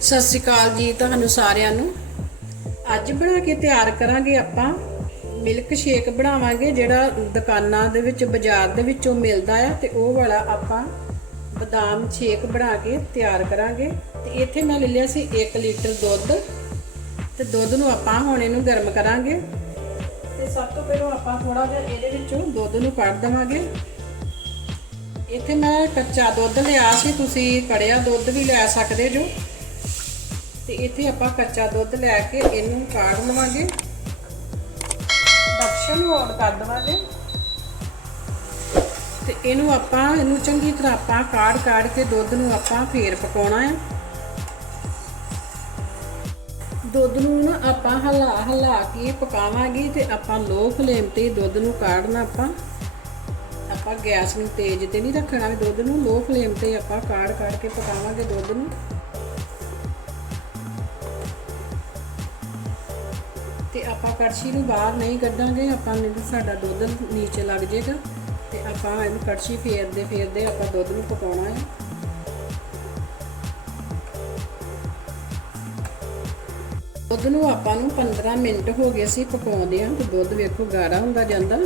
ਸਤਿ ਸ਼੍ਰੀ ਅਕਾਲ ਜੀ ਤੁਹਾਨੂੰ ਸਾਰਿਆਂ ਨੂੰ। ਅੱਜ ਬਣਾ ਕੇ ਤਿਆਰ ਕਰਾਂਗੇ ਆਪਾਂ ਮਿਲਕ ਸ਼ੇਕ ਬਣਾਵਾਂਗੇ, ਜਿਹੜਾ ਦੁਕਾਨਾਂ ਦੇ ਵਿੱਚ, ਬਾਜ਼ਾਰ ਦੇ ਵਿੱਚੋਂ ਮਿਲਦਾ ਆ, ਤੇ ਉਹ ਵਾਲਾ ਆਪਾਂ ਬਦਾਮ ਸ਼ੇਕ ਬਣਾ ਕੇ ਤਿਆਰ ਕਰਾਂਗੇ। ਤੇ ਇੱਥੇ ਮੈਂ ਲੈ ਲਿਆ ਸੀ 1 ਲੀਟਰ ਦੁੱਧ। ਤੇ ਦੁੱਧ ਨੂੰ ਆਪਾਂ ਹੁਣ ਇਹਨੂੰ ਗਰਮ ਕਰਾਂਗੇ। ਤੇ ਸਭ ਤੋਂ ਪਹਿਲਾਂ ਆਪਾਂ ਥੋੜਾ ਜਿਹਾ ਇਹਦੇ ਵਿੱਚੋਂ ਦੁੱਧ ਨੂੰ ਕੱਢ ਦੇਵਾਂਗੇ। ਇੱਥੇ ਮੈਂ ਕੱਚਾ ਦੁੱਧ ਲਿਆ ਸੀ, ਤੁਸੀਂ ਕੜਿਆ ਦੁੱਧ ਵੀ ਲੈ ਸਕਦੇ ਜੋ। ਤੇ ਇੱਥੇ ਆਪਾਂ ਕੱਚਾ ਦੁੱਧ ਲੈ ਕੇ ਇਹਨੂੰ ਕਾੜ ਲਵਾਂਗੇ। ਡਕਸ਼ਨ ਨੂੰ ਕਰ ਦਵਾਂਗੇ। ਤੇ ਇਹਨੂੰ ਆਪਾਂ, ਇਹਨੂੰ ਚੰਗੀ ਤਰ੍ਹਾਂ ਆਪਾਂ ਕਾੜ ਕਾੜ ਕੇ ਦੁੱਧ ਨੂੰ ਆਪਾਂ ਫੇਰ ਪਕਾਉਣਾ ਹੈ ਦੁੱਧ ਨੂੰ ਨਾ ਆਪਾਂ ਹਲਾ ਹਲਾ ਕੇ ਪਕਾਵਾਂਗੇ ਤੇ ਆਪਾਂ ਲੋ ਫਲੇਮ ਤੇ ਦੁੱਧ ਨੂੰ ਕਾੜਨਾ ਆਪਾਂ। ਆਪਾਂ ਗੈਸ ਨੂੰ ਤੇਜ਼ ਤੇ ਨਹੀਂ ਰੱਖਣਾ ਦੁੱਧ ਨੂੰ, ਲੋ ਫਲੇਮ ਤੇ ਆਪਾਂ ਕਾੜ ਕਾੜ ਕੇ ਪਕਾਵਾਂਗੇ ਦੁੱਧ ਨੂੰ। ਤੇ ਆਪਾਂ ਕੜਛੀ ਨੂੰ ਬਾਹਰ ਨਹੀਂ ਕੱਢਾਂਗੇ, ਆਪਾਂ ਨਹੀਂ ਸਾਡਾ ਦੁੱਧ ਨੀਚੇ ਲੱਗ ਜਾਏਗਾ ਤੇ ਆਪਾਂ ਇਹਨੂੰ ਕੜਛੀ ਫੇਰਦੇ ਫੇਰਦੇ ਆਪਾਂ ਦੁੱਧ ਨੂੰ ਪਕਾਉਣਾ ਹੈ। ਦੁੱਧ ਨੂੰ ਆਪਾਂ ਨੂੰ 15 ਮਿੰਟ ਹੋ ਗਏ ਸੀ ਪਕਾਉਂਦੇ ਆ ਤੇ ਦੁੱਧ ਵੇਖੋ ਗਾੜਾ ਹੁੰਦਾ ਜਾਂਦਾ।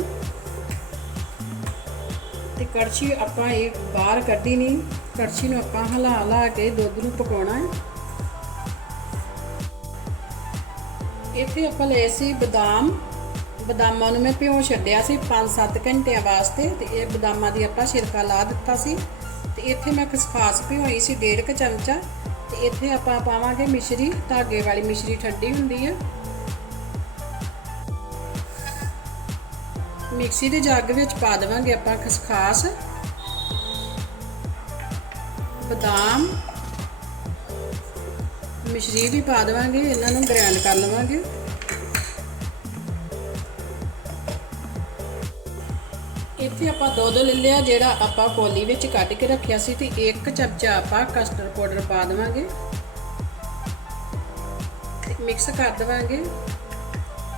ਤੇ ਕੜਛੀ ਆਪਾਂ ਇਹ ਬਾਹਰ ਕੱਢੀ ਨਹੀਂ, ਕੜਛੀ ਨੂੰ ਆਪਾਂ ਹਿਲਾ ਹਿਲਾ ਕੇ ਦੁੱਧ ਨੂੰ ਪਕਾਉਣਾ ਹੈ। ਇੱਥੇ ਆਪਾਂ ਲਏ ਸੀ ਬਦਾਮ। ਬਦਾਮਾਂ ਨੂੰ ਮੈਂ ਭਿਓ ਛੱਡਿਆ ਸੀ 5-7 ਘੰਟਿਆਂ ਵਾਸਤੇ ਤੇ ਇਹ ਬਦਾਮਾਂ ਦੀ ਆਪਾਂ ਛਿਲਕਾ ਲਾ ਦਿੱਤਾ ਸੀ। ਤੇ ਇੱਥੇ ਮੈਂ ਖਸਖਾਸ ਭਿਓਈ ਸੀ ਡੇਢ ਕ ਚਮਚਾ। ਤੇ ਇੱਥੇ ਆਪਾਂ ਪਾਵਾਂਗੇ ਮਿਸ਼ਰੀ, ਧਾਗੇ ਵਾਲੀ ਮਿਸ਼ਰੀ ਠੰਡੀ ਹੁੰਦੀ ਹੈ ਮਿਕਸੀ ਦੇ ਜੱਗ ਵਿੱਚ ਪਾ ਦੇਵਾਂਗੇ ਆਪਾਂ ਖਸਖਾਸ। ਬਦਾਮ। ਮਿਸ਼ਰੀ ਵੀ ਪਾ ਦੇਵਾਂਗੇ, ਇਹਨਾਂ ਨੂੰ ਗ੍ਰਾਈਂਡ ਕਰ ਲਵਾਂਗੇ। ਇੱਥੇ ਆਪਾਂ ਦੁੱਧ ਲੈ ਲਿਆ, ਜਿਹੜਾ ਆਪਾਂ ਕੋਲੀ ਵਿੱਚ ਕੱਢ ਕੇ ਰੱਖਿਆ ਸੀ ਤੇ ਇੱਕ ਚਮਚਾ ਆਪਾਂ ਕਸਟਰਡ ਪਾਊਡਰ ਪਾ ਦੇਵਾਂਗੇ। ਮਿਕਸ ਕਰ ਦੇਵਾਂਗੇ।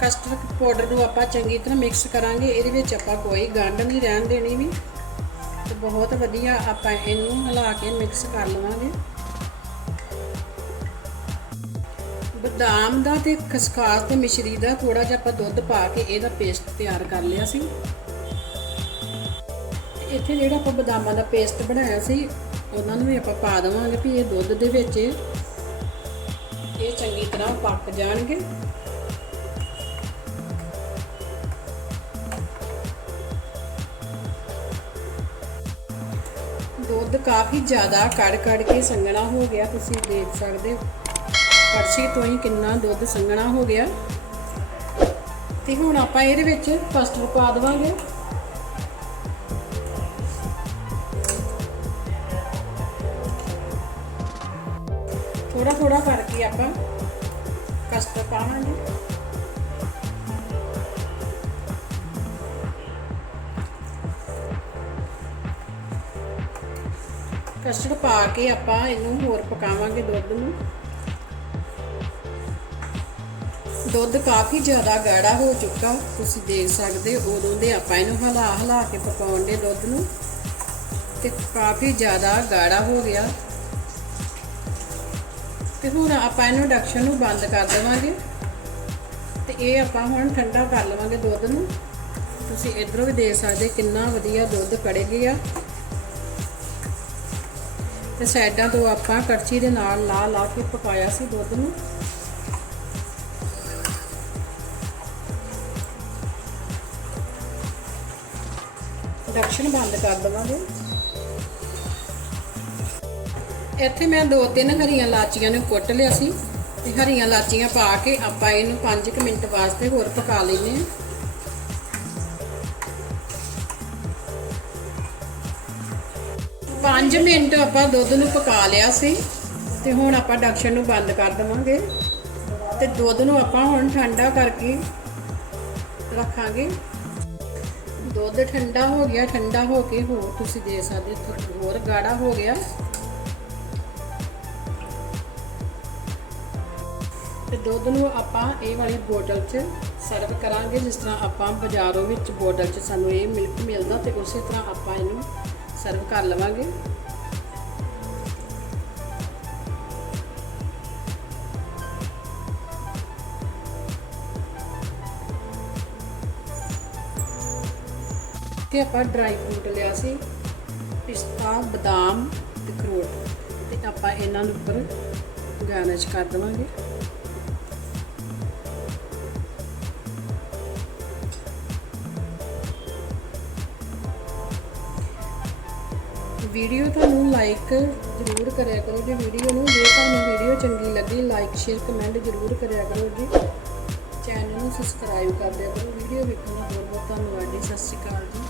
ਕਸਟਰਡ ਪਾਊਡਰ ਨੂੰ ਆਪਾਂ ਚੰਗੀ ਤਰ੍ਹਾਂ ਮਿਕਸ ਕਰਾਂਗੇ, ਇਹਦੇ ਵਿੱਚ ਆਪਾਂ ਕੋਈ ਗੰਢ ਨਹੀਂ ਰਹਿਣ ਦੇਣੀ ਵੀ। ਤੇ ਬਹੁਤ ਵਧੀਆ ਆਪਾਂ ਇਹਨੂੰ ਹਿਲਾ ਕੇ ਮਿਕਸ ਕਰ ਲਵਾਂਗੇ। ਬਦਾਮ ਦਾ ਤੇ ਖਸਖਾਸ ਤੇ ਮਿਸ਼ਰੀ ਦਾ ਥੋੜਾ ਜਿਹਾ ਆਪਾਂ ਦੁੱਧ ਪਾ ਕੇ ਇਹਦਾ ਪੇਸਟ ਤਿਆਰ ਕਰ ਲਿਆ ਸੀ। ਇੱਥੇ ਜਿਹੜਾ ਆਪਾਂ ਬਦਾਮਾਂ ਦਾ ਪੇਸਟ ਬਣਾਇਆ ਸੀ, ਉਹਨਾਂ ਨੂੰ ਵੀ ਆਪਾਂ ਪਾ ਦੇਵਾਂਗੇ ਵੀ ਇਹ ਦੁੱਧ ਦੇ ਵਿੱਚ ਇਹ ਚੰਗੀ ਤਰ੍ਹਾਂ ਪੱਕ ਜਾਣਗੇ। ਦੁੱਧ ਕਾਫੀ ਜ਼ਿਆਦਾ ਕੜ ਕੜ ਕੇ ਸੰਘਣਾ ਹੋ ਗਿਆ, ਤੁਸੀਂ ਦੇਖ ਸਕਦੇ ਹੋ। ਕੜਛੀ ਤੋਂ ਹੀ ਕਿੰਨਾ ਦੁੱਧ ਸੰਘਣਾ ਹੋ ਗਿਆ। ਤੇ ਹੁਣ ਆਪਾਂ ਇਹਦੇ ਵਿੱਚ ਕਸਟਰਡ ਪਾ ਦੇਵਾਂਗੇ। ਥੋੜਾ ਥੋੜਾ ਕਰਕੇ ਆਪਾਂ ਕਸਟਰਡ ਪਾਵਾਂਗੇ। ਕਸਟਰਡ ਪਾ ਕੇ ਆਪਾਂ ਇਹਨੂੰ ਹੋਰ ਪਕਾਵਾਂਗੇ ਦੁੱਧ ਨੂੰ। ਦੁੱਧ ਕਾਫੀ ਜ਼ਿਆਦਾ ਗਾੜਾ ਹੋ ਚੁੱਕਾ। ਤੁਸੀਂ ਦੇਖ ਸਕਦੇ ਹੋ, ਉਦੋਂ ਦੇ ਆਪਾਂ ਇਹਨੂੰ ਹਲਾ ਹਲਾ ਕੇ ਪਕਾਉਣ ਦੇ ਦੁੱਧ ਨੂੰ। ਤੇ ਕਾਫੀ ਜ਼ਿਆਦਾ ਗਾੜਾ ਹੋ ਗਿਆ। ਤੇ ਹੁਣ ਆਪਾਂ ਇਹਨੂੰ ਡਕਸ਼ਨ ਨੂੰ ਬੰਦ ਕਰ ਦੇਵਾਂਗੇ। ਤੇ ਇਹ ਆਪਾਂ ਹੁਣ ਠੰਡਾ ਕਰ ਲਵਾਂਗੇ ਦੁੱਧ ਨੂੰ। ਤੁਸੀਂ ਇਧਰੋਂ ਵੀ ਦੇਖ ਸਕਦੇ ਕਿੰਨਾ ਵਧੀਆ ਦੁੱਧ ਕੜੇ ਗਿਆ। ਤੇ ਸਾਈਡਾਂ ਤੋਂ ਆਪਾਂ ਕੜਛੀ ਦੇ ਨਾਲ ਲਾ ਲਾ ਕੇ ਪਕਾਇਆ ਸੀ ਦੁੱਧ ਨੂੰ। ਡਕਸ਼ਨ ਬੰਦ ਕਰ ਦਵਾਂਗੇ। ਇੱਥੇ ਮੈਂ ਦੋ ਤਿੰਨ ਹਰੀਆਂ ਲਾਚੀਆਂ ਨੂੰ ਕੁੱਟ ਲਿਆ ਸੀ। ਤੇ ਹਰੀਆਂ ਲਾਚੀਆਂ ਪਾ ਕੇ ਆਪਾਂ ਇਹਨੂੰ 5 ਮਿੰਟ ਵਾਸਤੇ ਹੋਰ ਪਕਾ ਲੈਨੇ ਆ ਪੰਜ ਮਿੰਟ ਆਪਾਂ ਦੁੱਧ ਨੂੰ ਪਕਾ ਲਿਆ ਸੀ ਤੇ ਹੁਣ ਆਪਾਂ ਡਕਸ਼ਨ ਨੂੰ ਬੰਦ ਕਰ ਦਵਾਂਗੇ। ਤੇ ਦੁੱਧ ਨੂੰ ਆਪਾਂ ਹੁਣ ਠੰਡਾ ਕਰਕੇ ਰੱਖਾਂਗੇ। ਦੁੱਧ ਠੰਡਾ ਹੋ ਗਿਆ, ਠੰਡਾ ਹੋ ਕੇ ਹੋਰ ਤੁਸੀਂ ਦੇ ਸਕਦੇ ਹੋਰ ਗਾੜਾ ਹੋ ਗਿਆ। ਤੇ ਦੁੱਧ ਨੂੰ ਆਪਾਂ ਇਹ ਵਾਲੀ ਬੋਟਲ 'ਚ ਸਰਵ ਕਰਾਂਗੇ, ਜਿਸ ਤਰ੍ਹਾਂ ਆਪਾਂ ਬਾਜ਼ਾਰੋਂ ਵਿੱਚ ਬੋਟਲ 'ਚ ਸਾਨੂੰ ਇਹ ਮਿਲਕ ਮਿਲਦਾ ਤੇ ਉਸੇ ਤਰ੍ਹਾਂ ਆਪਾਂ ਇਹਨੂੰ ਸਰਵ ਕਰ ਲਵਾਂਗੇ। ਇੱਥੇ ਆਪਾਂ ਡਰਾਈ ਫਰੂਟ ਲਿਆ ਸੀ, ਪਿਸਤਾ, ਬਦਾਮ ਤੇ ਅਖਰੋਟ ਤੇ ਆਪਾਂ ਇਹਨਾਂ ਨੂੰ ਉੱਪਰ ਗਾਰਨਿਸ਼ ਕਰ ਦੇਵਾਂਗੇ। ਵੀਡੀਓ ਤੁਹਾਨੂੰ ਲਾਈਕ ਜ਼ਰੂਰ ਕਰਿਆ ਕਰੋ ਜੀ, ਵੀਡੀਓ ਨੂੰ। ਜੇ ਤੁਹਾਨੂੰ ਵੀਡੀਓ ਚੰਗੀ ਲੱਗੀ ਲਾਈਕ ਸ਼ੇਅਰ ਕਮੈਂਟ ਜ਼ਰੂਰ ਕਰਿਆ ਕਰੋ ਜੀ। ਚੈਨਲ ਨੂੰ ਸਬਸਕ੍ਰਾਈਬ ਕਰ ਦਿਆ ਕਰੋ। ਵੀਡੀਓ ਵੇਖਣ ਦਾ ਬਹੁਤ ਬਹੁਤ ਧੰਨਵਾਦ ਜੀ। ਸਤਿ ਸ਼੍ਰੀ ਅਕਾਲ ਜੀ।